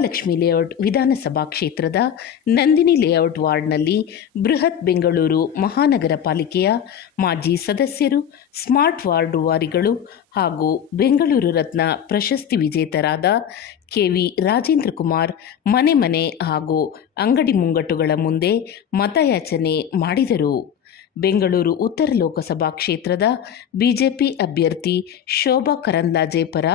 Mahalakshmi layout ವಿಧಾನಸಭಾ ಕ್ಷೇತ್ರದ Nandini layout ವಾರ್ಡ್ನಲ್ಲಿ ಬೃಹತ್ ಬೆಂಗಳೂರು ಮಹಾನಗರ ಪಾಲಿಕೆಯ ಮಾಜಿ ಸದಸ್ಯರು, ಸ್ಮಾರ್ಟ್ ವಾರ್ಡ್ ರೂವಾರಿಗಳು ಹಾಗೂ ಬೆಂಗಳೂರು ರತ್ನ ಪ್ರಶಸ್ತಿ ವಿಜೇತರಾದ ಕೆವಿ ರಾಜೇಂದ್ರ ಕುಮಾರ್ ಮನೆ ಮನೆ ಹಾಗೂ ಅಂಗಡಿ ಮುಂಗಟ್ಟುಗಳ ಮುಂದೆ ಮತಯಾಚನೆ ಮಾಡಿದರು. ಬೆಂಗಳೂರು ಉತ್ತರ ಲೋಕಸಭಾ ಕ್ಷೇತ್ರದ ಬಿಜೆಪಿ ಅಭ್ಯರ್ಥಿ ಶೋಭಾ ಕರಂದ್ಲಾಜೆ ಪರ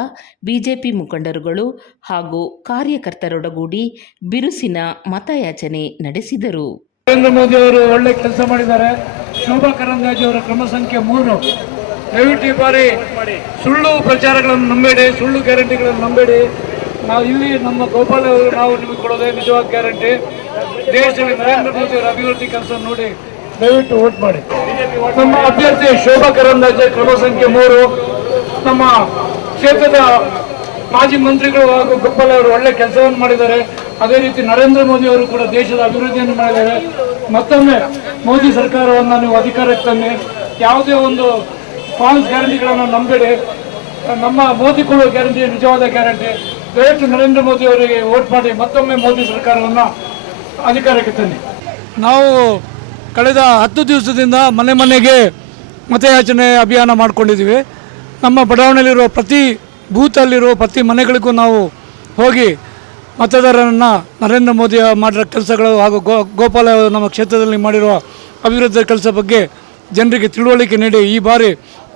ಬಿಜೆಪಿ ಮುಖಂಡರುಗಳು ಹಾಗೂ ಕಾರ್ಯಕರ್ತರೊಡಗೂಡಿ ಬಿರುಸಿನ ಮತಯಾಚನೆ ನಡೆಸಿದರು. ನರೇಂದ್ರ ಮೋದಿ ಅವರು ಒಳ್ಳೆ ಕೆಲಸ ಮಾಡಿದ್ದಾರೆ. ಶೋಭಾ ಕರಂದ್ಲಾಜೆ ಅವರ ಕ್ರಮ ಸಂಖ್ಯೆ 3. ದಯವಿಟ್ಟು ಈ ಬಾರಿ ಸುಳ್ಳು ಪ್ರಚಾರಗಳನ್ನು ನಂಬೇಡಿ, ಸುಳ್ಳು ಗ್ಯಾರಂಟಿಗಳನ್ನು ನಂಬೇಡಿ. ನಾವು ಇಲ್ಲಿ ನಮ್ಮ ಗೋಪಾಲ್ ಅವರು ನಾವು ನಿಮಗೆ ಕೊಡೋದೇ ನಿಜವಾದ ಗ್ಯಾರಂಟಿ. ದೇಶದಲ್ಲಿ ನರೇಂದ್ರ ಮೋದಿ ಅವರ ಅಭಿವೃದ್ಧಿ ಕೆಲಸ ನೋಡಿ ದಯವಿಟ್ಟು ವೋಟ್ ಮಾಡಿ. ನಮ್ಮ ಅಭ್ಯರ್ಥಿ ಶೋಭಾ ಕರಂದ್ಲಾಜೆ ಕ್ರಮ ಸಂಖ್ಯೆ 3. ನಮ್ಮ ಕ್ಷೇತ್ರದ ಮಾಜಿ ಮಂತ್ರಿಗಳು ಹಾಗೂ ಗೋಪಾಲ್ ಅವರು ಒಳ್ಳೆ ಕೆಲಸವನ್ನು ಮಾಡಿದ್ದಾರೆ. ಅದೇ ರೀತಿ ನರೇಂದ್ರ ಮೋದಿ ಅವರು ಕೂಡ ದೇಶದ ಅಭಿವೃದ್ಧಿಯನ್ನು ಮಾಡಿದ್ದಾರೆ. ಮತ್ತೊಮ್ಮೆ ಮೋದಿ ಸರ್ಕಾರವನ್ನು ನೀವು ಅಧಿಕಾರಕ್ಕೆ ತನ್ನಿ. ಯಾವುದೇ ಒಂದು ಫಾಲ್ಸ್ ಗ್ಯಾರಂಟಿಗಳನ್ನು ನಂಬೇಡಿ. ನಮ್ಮ ಮೋದಿ ಕೊಡುವ ಗ್ಯಾರಂಟಿ ನಿಜವಾದ ಗ್ಯಾರಂಟಿ. ದಯವಿಟ್ಟು ನರೇಂದ್ರ ಮೋದಿ ಅವರಿಗೆ ವೋಟ್ ಮಾಡಿ ಮತ್ತೊಮ್ಮೆ ಮೋದಿ ಸರ್ಕಾರವನ್ನು ಅಧಿಕಾರಕ್ಕೆ ತನ್ನಿ. ನಾವು ಕಳೆದ 10 ದಿವಸದಿಂದ ಮನೆ ಮನೆಗೆ ಮತಯಾಚನೆ ಅಭಿಯಾನ ಮಾಡಿಕೊಂಡಿದ್ದೀವಿ. ನಮ್ಮ ಬಡಾವಣೆಯಲ್ಲಿರುವ ಪ್ರತಿ ಬೂತಲ್ಲಿರುವ ಪ್ರತಿ ಮನೆಗಳಿಗೂ ನಾವು ಹೋಗಿ ಮತದಾರರನ್ನು ನರೇಂದ್ರ ಮೋದಿ ಮಾಡಿರೋ ಕೆಲಸಗಳು ಹಾಗೂ ಗೋಪಾಲ ನಮ್ಮ ಕ್ಷೇತ್ರದಲ್ಲಿ ಮಾಡಿರುವ ಅಭಿವೃದ್ಧಿ ಕೆಲಸ ಬಗ್ಗೆ ಜನರಿಗೆ ತಿಳುವಳಿಕೆ ನೀಡಿ ಈ ಬಾರಿ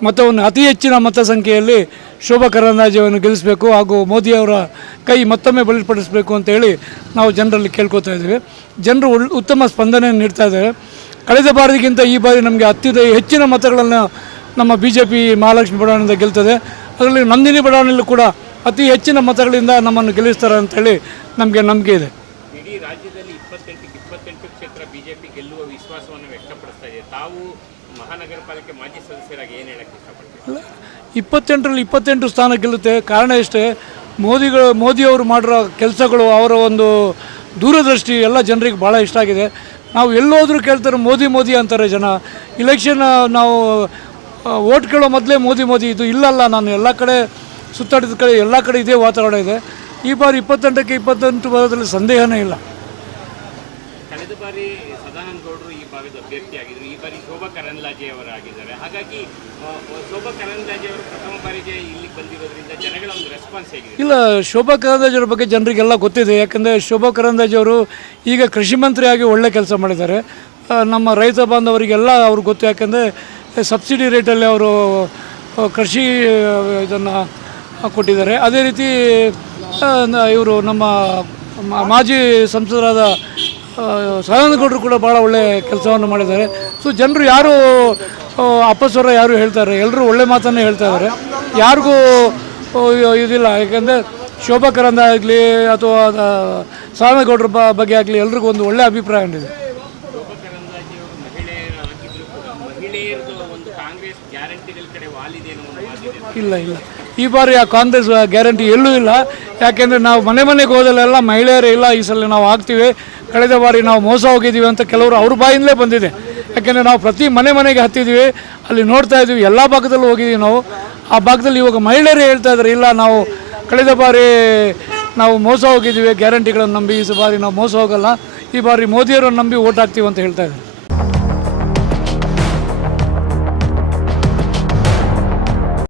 ಮತವನ್ನು ಅತಿ ಹೆಚ್ಚಿನ ಮತ ಸಂಖ್ಯೆಯಲ್ಲಿ ಶೋಭಾ ಕರಂದ್ಲಾಜೆಯನ್ನು ಗೆಲ್ಲಿಸಬೇಕು ಹಾಗೂ ಮೋದಿಯವರ ಕೈ ಮತ್ತೊಮ್ಮೆ ಬಲಪಡಿಸಬೇಕು ಅಂತೇಳಿ ನಾವು ಜನರಲ್ಲಿ ಕೇಳ್ಕೊತಾ ಇದ್ದೀವಿ. ಜನರು ಉತ್ತಮ ಸ್ಪಂದನೆ ನೀಡ್ತಾ ಇದ್ದಾರೆ. ಕಳೆದ ಬಾರಿಗಿಂತ ಈ ಬಾರಿ ನಮಗೆ ಹೆಚ್ಚಿನ ಮತಗಳನ್ನು ನಮ್ಮ BJP ಮಹಾಲಕ್ಷ್ಮಿ ಬಡಾವಣೆಯಿಂದ ಗೆಲ್ತದೆ. ಅದರಲ್ಲಿ ನಂದಿನಿ ಬಡಾವಣೆಯಲ್ಲೂ ಕೂಡ ಅತಿ ಹೆಚ್ಚಿನ ಮತಗಳಿಂದ ನಮ್ಮನ್ನು ಗೆಲ್ಲಿಸ್ತಾರೆ ಅಂತೇಳಿ ನಮಗೆ ನಂಬಿಕೆ ಇದೆ. ಇಡೀ ರಾಜ್ಯದಲ್ಲಿ 28 ಕ್ಷೇತ್ರ BJP ಗೆಲ್ಲುವ ವಿಶ್ವಾಸವನ್ನು ವ್ಯಕ್ತಪಡಿಸ್ತಾ ಇದೆ. ತಾವು ಮಹಾನಗರ ಪಾಲಿಕೆ ಮಾಜಿ ಸದಸ್ಯರಾಗಿ ಏನು ಹೇಳಕ್ಕೆ ಇಷ್ಟಪಡ್ತೀವಿ? 28ರಲ್ಲಿ 28 ಸ್ಥಾನ ಗೆಲ್ಲುತ್ತೆ. ಕಾರಣ ಇಷ್ಟೇ, ಮೋದಿಯವರು ಮಾಡಿರೋ ಕೆಲಸಗಳು, ಅವರ ಒಂದು ದೂರದೃಷ್ಟಿ ಎಲ್ಲ ಜನರಿಗೆ ಭಾಳ ಇಷ್ಟ ಆಗಿದೆ. ನಾವು ಎಲ್ಲೋದ್ರೂ ಕೇಳ್ತಾರೆ ಮೋದಿ ಅಂತಾರೆ ಜನ. ಇಲೆಕ್ಷನ್ ನಾವು ವೋಟ್ ಕೇಳೋ ಮೊದಲೇ ಮೋದಿ ಇದು ಇಲ್ಲಲ್ಲ. ನಾನು ಎಲ್ಲ ಕಡೆ ಸುತ್ತಾಡಿದ ಕಡೆ ಎಲ್ಲ ಕಡೆ ಇದೇ ವಾತಾವರಣ ಇದೆ. ಈ ಬಾರಿ 28ಕ್ಕೆ 28 ಬರೋದ್ರಲ್ಲಿ ಸಂದೇಹನೇ ಇಲ್ಲ. ಕಳೆದ ಬಾರಿ ಸದಾನಂದ ಗೌಡರು ಈ ಭಾಗದ ಅಭ್ಯರ್ಥಿಯಾಗಿದ್ದರು. ಈ ಬಾರಿ ಶೋಭಾ ಕರಂದ್ಲಾಜೆ ಅವರಾಗಿದ್ದಾರೆ. ಹಾಗಾಗಿ ಶೋಭಾ ಕರಂದ್ಲಾಜೆ ಅವರು ಪ್ರಥಮ ಬಾರಿಗೆ ಇಲ್ಲಿಗೆ ಬಂದಿರೋದ್ರಿಂದ ಜನಗಳ ಒಂದು ರೆಸ್ಪಾನ್ಸ್ ಹೇಗಿದೆ? ಇಲ್ಲ, ಶೋಭಾ ಕರಂದ್ಲಾಜೆ ಅವ್ರ ಬಗ್ಗೆ ಜನರಿಗೆಲ್ಲ ಗೊತ್ತಿದೆ. ಯಾಕಂದರೆ ಶೋಭಾ ಕರಂದ್ಲಾಜೆ ಅವರು ಈಗ ಕೃಷಿ ಮಂತ್ರಿಯಾಗಿ ಒಳ್ಳೆ ಕೆಲಸ ಮಾಡಿದ್ದಾರೆ. ನಮ್ಮ ರೈತ ಬಾಂಧವರಿಗೆಲ್ಲ ಅವ್ರಿಗೆ ಗೊತ್ತು. ಯಾಕಂದರೆ ಸಬ್ಸಿಡಿ ರೇಟಲ್ಲಿ ಅವರು ಕೃಷಿ ಇದನ್ನು ಕೊಟ್ಟಿದ್ದಾರೆ. ಅದೇ ರೀತಿ ಇವರು ನಮ್ಮ ಮಾಜಿ ಸಂಸದರಾದ ಸದಾನಂದ ಗೌಡರು ಕೂಡ ಭಾಳ ಒಳ್ಳೆ ಕೆಲಸವನ್ನು ಮಾಡಿದ್ದಾರೆ. ಸೊ ಜನರು ಯಾರು ಅಪಸ್ವರ ಯಾರು ಹೇಳ್ತಾರೆ, ಎಲ್ಲರೂ ಒಳ್ಳೆ ಮಾತನ್ನೇ ಹೇಳ್ತಾ ಇದ್ದಾರೆ. ಯಾರಿಗೂ ಇದಿಲ್ಲ. ಯಾಕೆಂದರೆ ಶೋಭಾ ಕರಂದ್ಲಾಜೆ ಆಗಲಿ ಅಥವಾ ಸದಾನಂದ ಗೌಡರ ಬಗ್ಗೆ ಆಗಲಿ ಎಲ್ರಿಗೂ ಒಂದು ಒಳ್ಳೆಯ ಅಭಿಪ್ರಾಯ ಹೊಂದಿದೆ. ಶೋಭಾ ಕರಂದ್ಲಾಜೆ ಅವರು ಮಹಿಳೆಯರಾಗಿದ್ದರೂ ಕೂಡ ಮಹಿಳೆಯರದು ಒಂದು ಕಾಂಗ್ರೆಸ್ ಗ್ಯಾರಂಟಿಗಳ ಕಡೆ ವಾಲಿದೆ ಅನ್ನೋ ಒಂದು ಮಾತಿದೆ. ಇಲ್ಲ, ಈ ಬಾರಿ ಆ ಕಾಂಗ್ರೆಸ್ ಗ್ಯಾರಂಟಿ ಎಲ್ಲೂ ಇಲ್ಲ. ಯಾಕೆಂದರೆ ನಾವು ಮನೆಗೆ ಹೋದಲ್ಲೆಲ್ಲ ಮಹಿಳೆಯರೇ ಇಲ್ಲ, ಈ ಸಲ ನಾವು ಆಗ್ತೀವಿ, ಕಳೆದ ಬಾರಿ ನಾವು ಮೋಸ ಹೋಗಿದ್ದೀವಿ ಅಂತ ಕೆಲವರು ಅವ್ರ ಬಾಯಿಂದಲೇ ಬಂದಿದೆ. ಯಾಕೆಂದರೆ ನಾವು ಪ್ರತಿ ಮನೆಗೆ ಹತ್ತಿದ್ದೀವಿ, ಅಲ್ಲಿ ನೋಡ್ತಾ ಇದ್ದೀವಿ, ಎಲ್ಲ ಭಾಗದಲ್ಲೂ ಹೋಗಿದ್ದೀವಿ ನಾವು. ಆ ಭಾಗದಲ್ಲಿ ಇವಾಗ ಮಹಿಳೆಯರೇ ಹೇಳ್ತಾ ಇದ್ದಾರೆ, ಇಲ್ಲ ನಾವು ಕಳೆದ ಬಾರಿ ನಾವು ಮೋಸ ಹೋಗಿದ್ದೀವಿ ಗ್ಯಾರಂಟಿಗಳನ್ನು ನಂಬಿ, ಈ ಬಾರಿ ನಾವು ಮೋಸ ಹೋಗಲ್ಲ, ಈ ಬಾರಿ ಮೋದಿಯವರನ್ನು ನಂಬಿ ಓಟ್ ಹಾಕ್ತೀವಿ ಅಂತ ಹೇಳ್ತಾ ಇದ್ದಾರೆ.